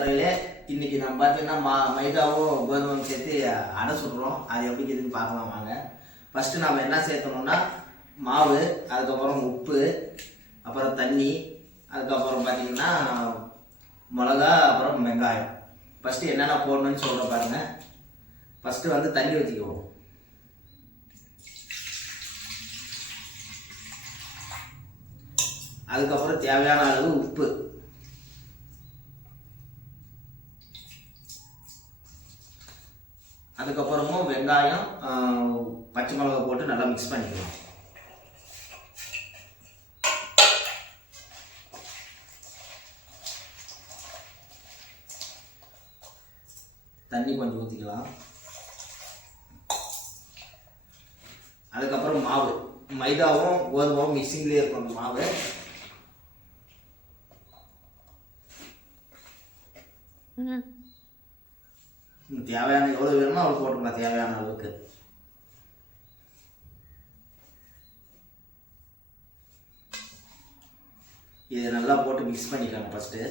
நண்பர்களே இன்னைக்கு நம்ம பார்த்தீங்கன்னா மா மைதாவும் கோதுமையும் சேர்த்து அடை சுடுறோம். அது எப்படி இருக்குதுன்னு பார்க்கலாம் வாங்க. ஃபஸ்ட்டு நம்ம என்ன சேர்த்தணும்னா மாவு அதுக்கப்புறம் உப்பு அப்புறம் தண்ணி அதுக்கப்புறம் பார்த்தீங்கன்னா மிளகா அப்புறம் வெங்காயம். ஃபஸ்ட்டு என்னென்ன போடணும்னு சொல்கிற பாருங்க. ஃபஸ்ட்டு வந்து தண்ணி ஊற்றிக்குவோம் அதுக்கப்புறம் தேவையான அளவு உப்பு. அதுக்கப்புறமும் வெங்காயம் பச்சை மிளகா போட்டு நல்லா மிக்ஸ் பண்ணிக்கலாம். தண்ணி கொஞ்சம் ஊற்றிக்கலாம் அதுக்கப்புறம் மாவு. மைதாவும் கோதுமாவும் மிக்சிங்லேயே இருக்கும் அந்த மாவு. ம், தேவையான எவ்வளோ வேணுமோ அவ்வளோ போட்டுக்கலாம் தேவையான அளவுக்கு. இதை நல்லா போட்டு மிக்ஸ் பண்ணிக்கலாம் ஃபஸ்ட்டு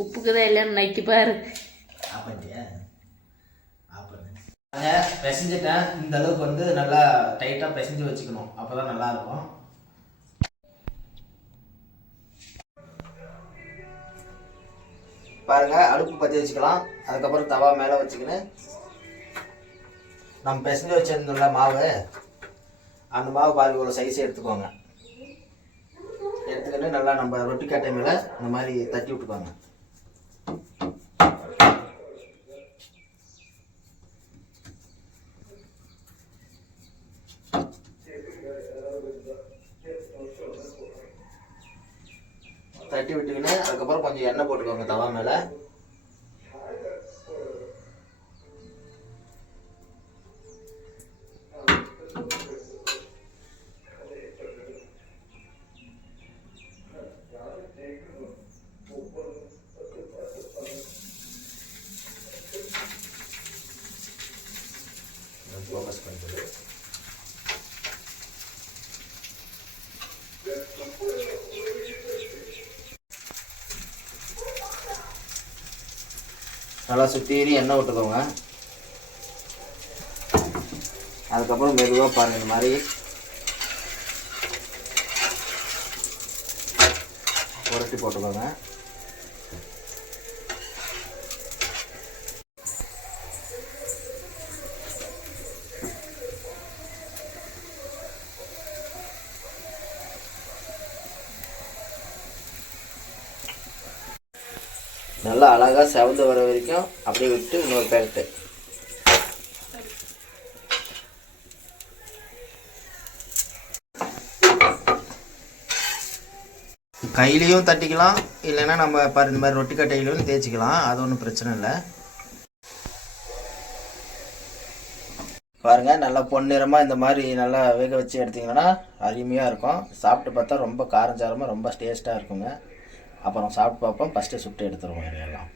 உப்புக்கு தான் எல்லாம் நக்கி பாரு. பிசைஞ்சிட்டேன் இந்த அளவுக்கு வந்து நல்லா டைட்டாக பிசைஞ்சு வச்சுக்கணும். அப்போ தான் நல்லா இருக்கும். பாருங்க அடுப்பு பற்றி வச்சுக்கலாம். அதுக்கப்புறம் தவா மேலே வச்சுக்கின்னு. நம்ம பிசைஞ்சு வச்சிருந்தோம்ல மாவு அந்த மாவு பாருங்க ஒரு சைஸ் எடுத்துக்கோங்க. எடுத்துக்கிட்டு நல்லா நம்ம ரொட்டி கட்டை மேலே இந்த மாதிரி தட்டி விட்டுக்கோங்க. தட்டி விட்டுக்கின்னு அதுக்கப்புறம் கொஞ்சம் எண்ணெய் போட்டுக்கோங்க தவா மேல. நல்லா சுத்தீரி எண்ணெய் விட்டுக்கோங்க. அதுக்கப்புறம் மெதுவாக பாருங்கள் இந்த மாதிரி. புரட்டி போட்டுக்கோங்க. நல்லா அழகாக செவந்து வர வரைக்கும் அப்படியே விட்டு இன்னொரு பேரட்டு கையிலையும் தட்டிக்கலாம் இல்லைன்னா நம்ம பாரு இந்த மாதிரி ரொட்டி கட்டையிலையும் தேய்ச்சிக்கலாம். அது ஒன்றும் பிரச்சனை இல்லை. பாருங்க நல்லா பொன்னிறமாக இந்த மாதிரி நல்லா வேக வச்சு எடுத்தீங்கன்னா அருமையாக இருக்கும். சாப்பிட்டு பார்த்தா ரொம்ப காரஞ்சாரமாக ரொம்ப டேஸ்ட்டாக இருக்குங்க. அப்புறம் சாப்பிட்டு பார்ப்போம். ஃபஸ்ட்டு சுட்டு எடுத்துருவோம் எல்லாம்